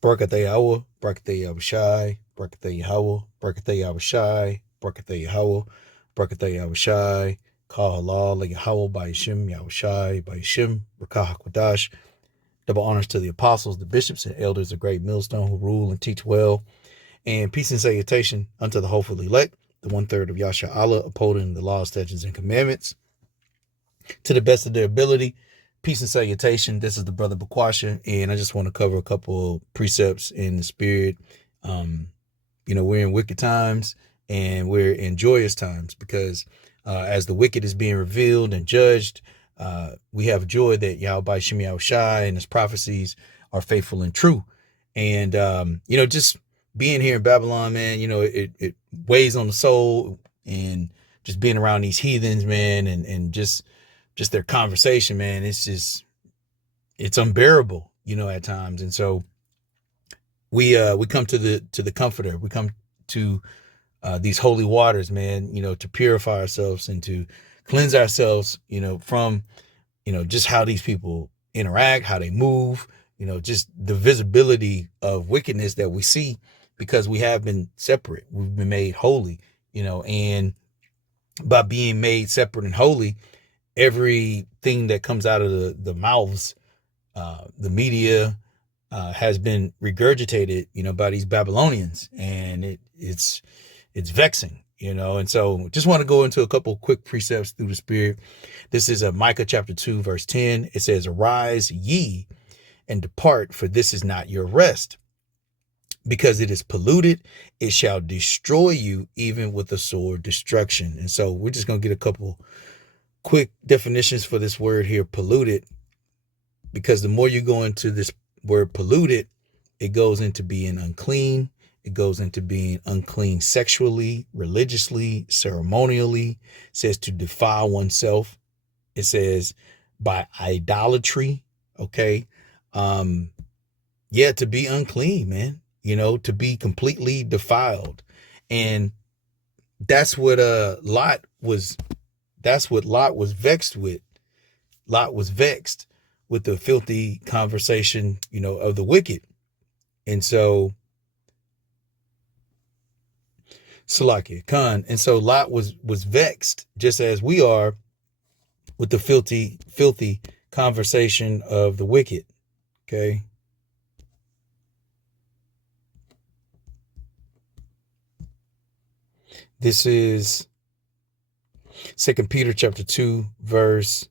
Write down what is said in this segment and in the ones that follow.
Barakatah Yahweh, Barakatah Yahushai, Barakatah Yahweh, Barakatah Yahushai, Barakatah Yahweh, Barakatah Yahushai, Kal Halal, Yahweh, Bayishim, Yahushai, Bayishim, Rakah HaKodash. Double honors to the apostles, the bishops, and elders of Great Millstone who rule and teach well. And peace and salutation unto the hopeful elect, the 1/3 of Yasha Allah, upholding the laws, statutes, and commandments to the best of their ability. Peace and salutation. This is the brother Bakwasha, and I just want to cover a couple of precepts in the spirit. We're in wicked times and we're in joyous times because as the wicked is being revealed and judged, we have joy that Yahweh Shem Yahushai and his prophecies are faithful and true. And, just being here in Babylon, man, it weighs on the soul, and just being around these heathens, man, and just their conversation, man, it's unbearable, at times. And so we come to the comforter. We come to these holy waters, man, to purify ourselves and to cleanse ourselves, from, just how these people interact, how they move, just the visibility of wickedness that we see because we have been separate. We've been made holy, and by being made separate and holy, everything that comes out of the mouths, the media, has been regurgitated, by these Babylonians, and it's vexing, and so just want to go into a couple of quick precepts through the spirit. This is Micah chapter 2, verse 10. It says, "Arise ye and depart, for this is not your rest. Because it is polluted, it shall destroy you, even with a sword destruction." And so we're just going to get a couple quick definitions for this word here, polluted, because the more you go into this word polluted, it goes into being unclean. It goes into being unclean sexually, religiously, ceremonially. It says to defile oneself. It says by idolatry. Okay. To be unclean, man, to be completely defiled. And that's what Lot was vexed with. Lot was vexed with the filthy conversation, of the wicked. And so Salakia Khan. And so Lot was vexed, just as we are, with the filthy conversation of the wicked. Okay. This is 2 Peter chapter 2, verse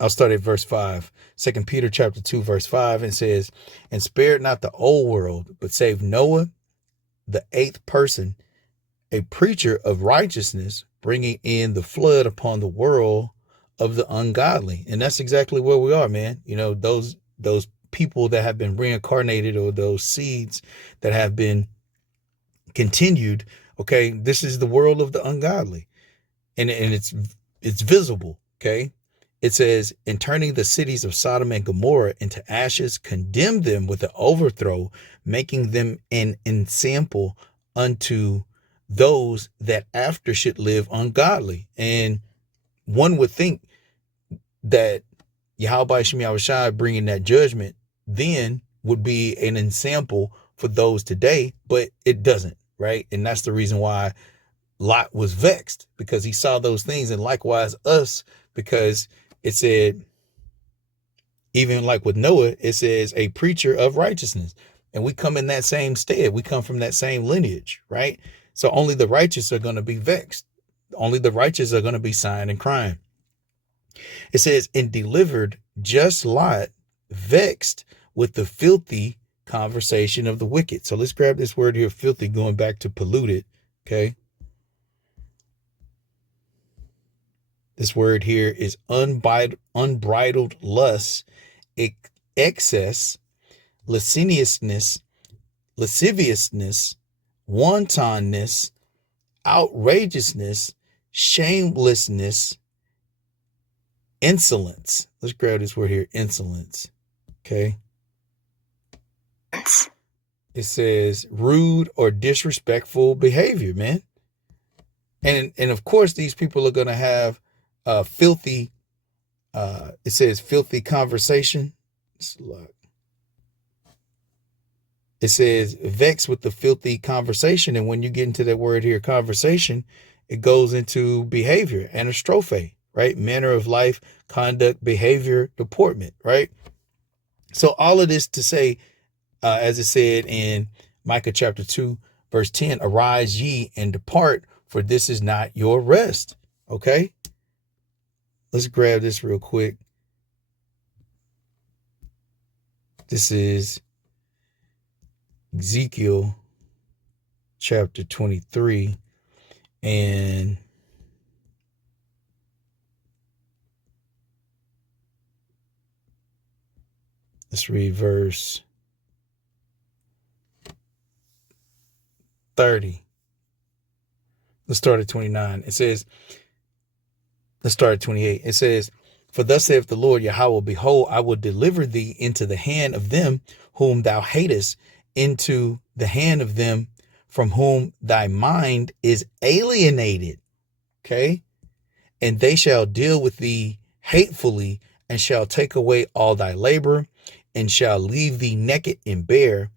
I'll start at verse 5. 2 Peter chapter 2, verse 5, and says, "And spared not the old world, but saved Noah, the eighth person, a preacher of righteousness, bringing in the flood upon the world of the ungodly." And that's exactly where we are, man. Those people that have been reincarnated, or those seeds that have been continued. Okay. This is the world of the ungodly, and it's visible. Okay. It says, "In turning the cities of Sodom and Gomorrah into ashes, condemned them with an overthrow, making them an ensample unto those that after should live ungodly." And one would think that Yahweh Shem Yahushai bringing that judgment then would be an ensample for those today, but it doesn't, right? And that's the reason why Lot was vexed, because he saw those things, and likewise us, because it said, even like with Noah, it says a preacher of righteousness, and we come in that same stead. We come from that same lineage, right? So only the righteous are going to be vexed. Only the righteous are going to be sighing and crying. It says, "And delivered just Lot, vexed with the filthy conversation of the wicked." So let's grab this word here, filthy, going back to polluted. Okay. This word here is unbridled lust, excess, lasciviousness, wantonness, outrageousness, shamelessness, insolence. Let's grab this word here, insolence. Okay. It says rude or disrespectful behavior, man. And of course, these people are going to have filthy It says filthy conversation. It says vex with the filthy conversation. And when you get into that word here, conversation, it goes into behavior, anastrophe, right? Manner of life, conduct, behavior, deportment, right? So all of this to say, as it said in Micah chapter 2, verse 10, arise ye and depart, for this is not your rest. Okay. Let's grab this real quick. This is Ezekiel chapter 23, and let's read verse 30. Let's start at 29. It says, let's start at 28. It says, for thus saith the Lord Yahweh, behold, I will deliver thee into the hand of them whom thou hatest, into the hand of them from whom thy mind is alienated. Okay. And they shall deal with thee hatefully, and shall take away all thy labor, and shall leave thee naked and bare.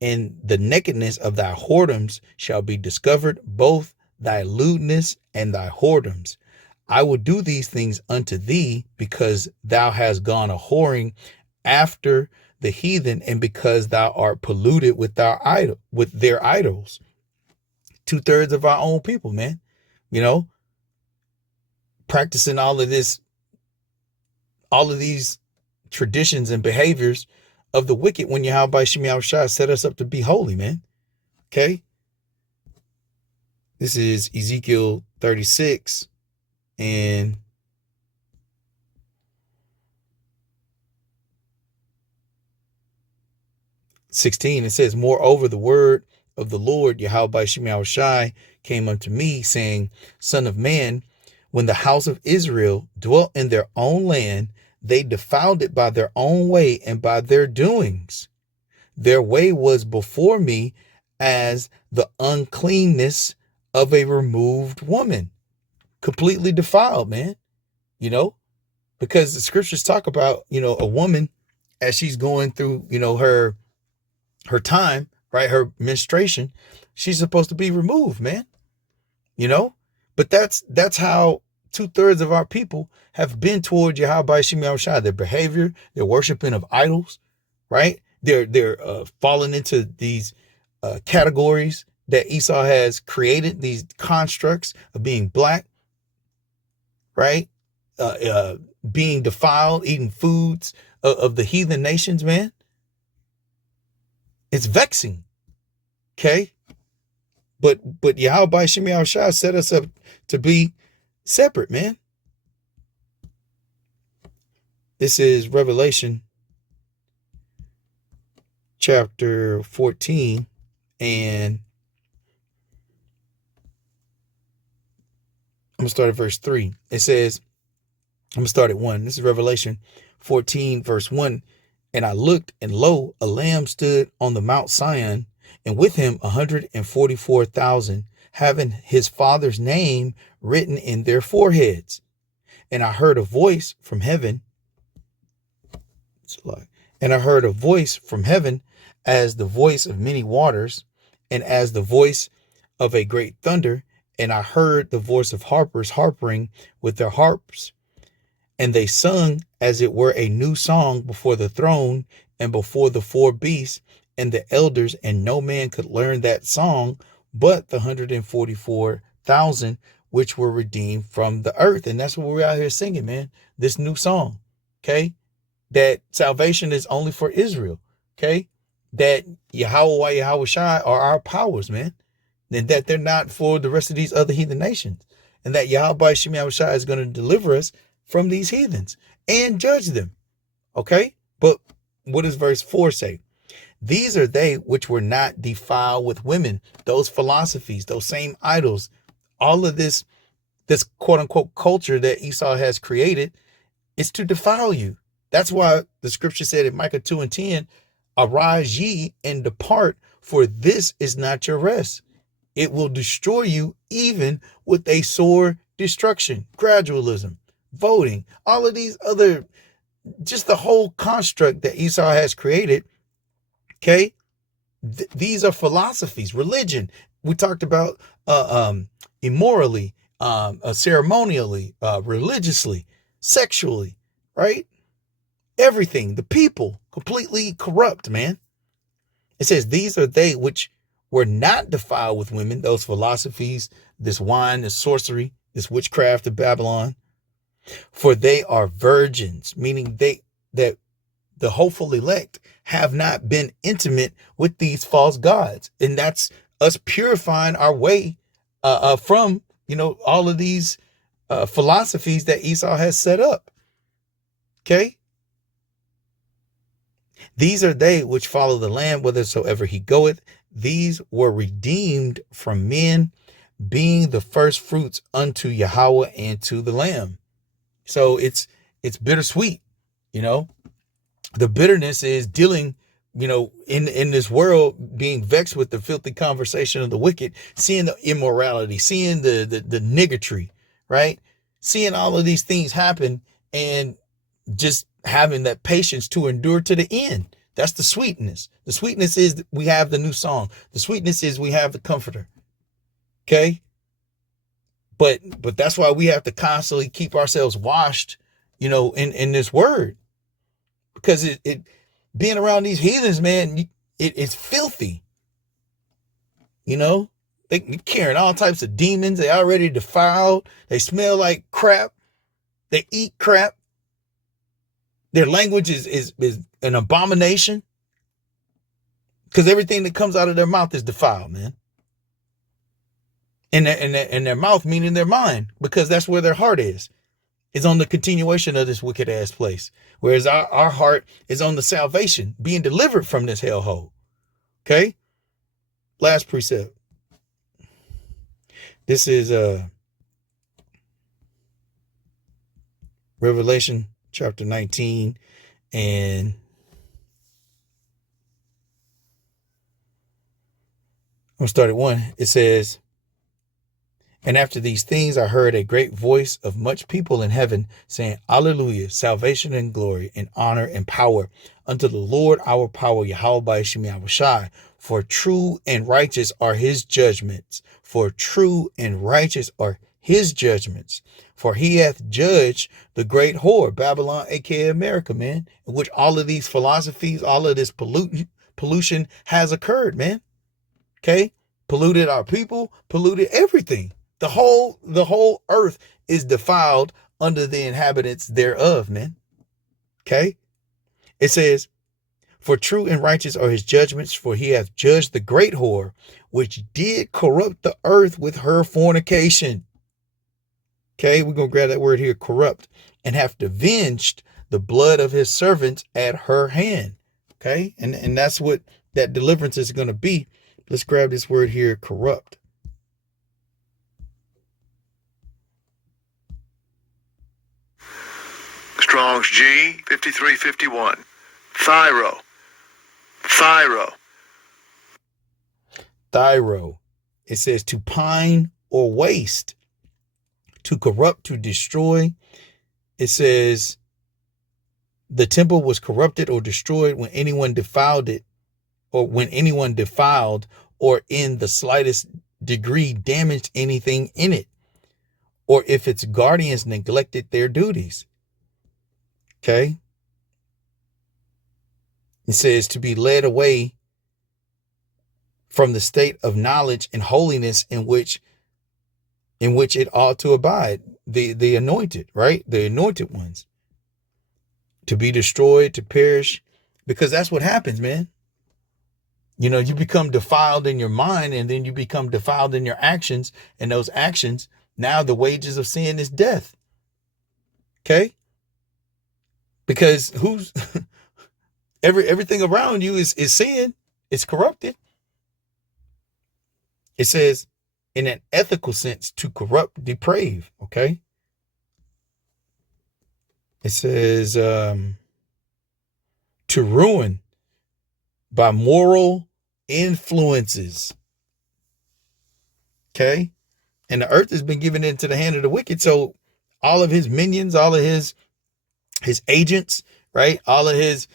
And the nakedness of thy whoredoms shall be discovered, both thy lewdness and thy whoredoms. I will do these things unto thee, because thou hast gone a whoring after the heathen, and because thou art polluted with their idols. 2/3 of our own people, man, practicing all of these traditions and behaviors of the wicked, when Yahweh Shem Yahushua set us up to be holy, man. Okay. This is Ezekiel 36 and 16. It says, moreover, the word of the Lord Yahweh Shem Yahushua came unto me, saying, Son of man, when the house of Israel dwelt in their own land, they defiled it by their own way and by their doings. Their way was before me as the uncleanness of a removed woman. Completely defiled, man. Because the scriptures talk about, a woman as she's going through, her time, right? Her menstruation, she's supposed to be removed, man. But that's how 2/3 of our people have been toward Yahweh Shem Yahushua. Their behavior, their worshiping of idols, right? They're falling into these categories that Esau has created, these constructs of being black, right? Being defiled, eating foods of the heathen nations, man. It's vexing. Okay. But Yahweh Shem Yahushua set us up to be separate, man. This is Revelation chapter 14, and I'm going to start at verse 3. It says, I'm going to start at 1. This is Revelation 14, verse 1. And I looked, and lo, a lamb stood on the Mount Sion, and with him 144,000, having his father's name written in their foreheads. And I heard a voice from heaven. And I heard a voice from heaven as the voice of many waters, and as the voice of a great thunder. And I heard the voice of harpers harping with their harps. And they sung as it were a new song before the throne and before the four beasts and the elders. And no man could learn that song but the 144,000 which were redeemed from the earth. And that's what we're out here singing, man. This new song. Okay. That salvation is only for Israel. Okay. That Yahweh Shai are our powers, man. And that they're not for the rest of these other heathen nations. And that Yahweh Shem Yahushua is going to deliver us from these heathens and judge them. Okay. But what does verse 4 say? These are they which were not defiled with women, those philosophies, those same idols, all of this quote unquote culture that Esau has created is to defile you. That's why the scripture said in Micah 2 and 10, arise ye and depart, for this is not your rest. It will destroy you even with a sore destruction, gradualism, voting, all of these other, just the whole construct that Esau has created. Okay. These are philosophies, religion. We talked about immorally, ceremonially, religiously, sexually, right? Everything, the people, completely corrupt, man. It says, these are they which were not defiled with women, those philosophies, this wine, this sorcery, this witchcraft of Babylon, for they are virgins, meaning that the hopeful elect have not been intimate with these false gods. And that's us purifying our way from, all of these philosophies that Esau has set up. Okay. These are they which follow the Lamb whithersoever he goeth. These were redeemed from men, being the first fruits unto Yahweh and to the Lamb. So it's bittersweet, The bitterness is dealing, in this world, being vexed with the filthy conversation of the wicked, seeing the immorality, seeing the niggotry, right? Seeing all of these things happen and just having that patience to endure to the end. That's the sweetness. The sweetness is we have the new song. The sweetness is we have the comforter. Okay. But that's why we have to constantly keep ourselves washed, in this word, because it being around these heathens, man, it's filthy. They carrying all types of demons. They already defiled. They smell like crap. They eat crap. Their language is an abomination, because everything that comes out of their mouth is defiled, man. And their mouth, meaning their mind, because that's where their heart is on the continuation of this wicked ass place. Whereas our heart is on the salvation, being delivered from this hellhole. Okay. Last precept. This is Revelation chapter 19, and I'm going to start at 1. It says, and after these things, I heard a great voice of much people in heaven saying, Alleluia, salvation and glory and honor and power unto the Lord our power, Yahweh by Hashem Yahushai. For true and righteous are his judgments. For true and righteous are his judgments. For he hath judged the great whore, Babylon, aka America, man, in which all of these philosophies, all of this pollution has occurred, man. Okay? Polluted our people, polluted everything. The whole earth is defiled under the inhabitants thereof, man. Okay? It says, for true and righteous are his judgments, for he hath judged the great whore, which did corrupt the earth with her fornication. Okay, we're going to grab that word here, corrupt, and hath avenged the blood of his servants at her hand. Okay, and that's what that deliverance is going to be. Let's grab this word here, corrupt. Strong's G 5351. Thyro. Thyro. Thyro. It says to pine or waste, to corrupt, to destroy. It says the temple was corrupted or destroyed when anyone defiled it, or when anyone defiled or in the slightest degree damaged anything in it, or if its guardians neglected their duties. Okay. It says to be led away from the state of knowledge and holiness in which it ought to abide. The anointed, right? The anointed ones. To be destroyed, to perish, because that's what happens, man. You become defiled in your mind, and then you become defiled in your actions, and those actions, now the wages of sin is death. Okay? Because everything around you is sin. It's corrupted. It says, in an ethical sense, to corrupt, deprave. Okay. It says, to ruin by moral influences. Okay. And the earth has been given into the hand of the wicked. So all of his minions, all of his agents, right? All of his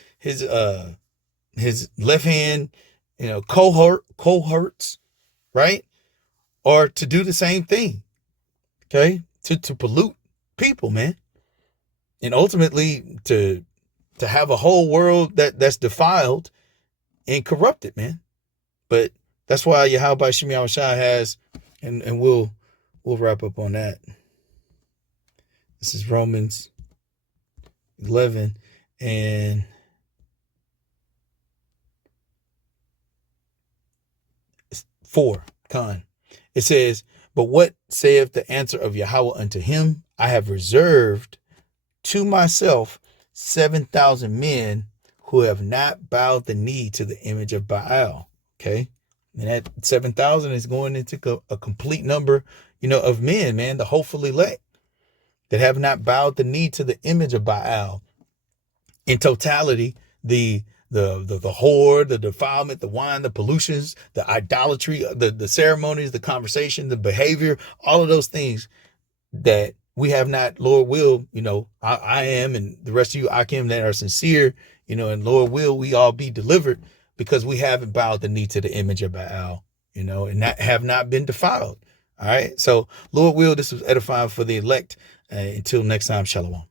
left hand, cohorts, right? Or to do the same thing, okay? To pollute people, man. And ultimately to have a whole world that's defiled and corrupted, man. But that's why Yahweh Shem Yahweh Shai has, and we'll wrap up on that. This is Romans 11 and 4. It says, but what saith the answer of Yahweh unto him? I have reserved to myself 7,000 men who have not bowed the knee to the image of Baal. Okay. And that 7,000 is going into a complete number, of men, man, the hopeful elect that have not bowed the knee to the image of Baal. In totality, the whore, the defilement, the wine, the pollutions, the idolatry, the ceremonies, the conversation, the behavior, all of those things that we have not, Lord will, I am, and the rest of you, Akim, that are sincere, and Lord will, we all be delivered because we haven't bowed the knee to the image of Baal, and have not been defiled. All right. So Lord will, this was edifying for the elect. Until next time, shalom.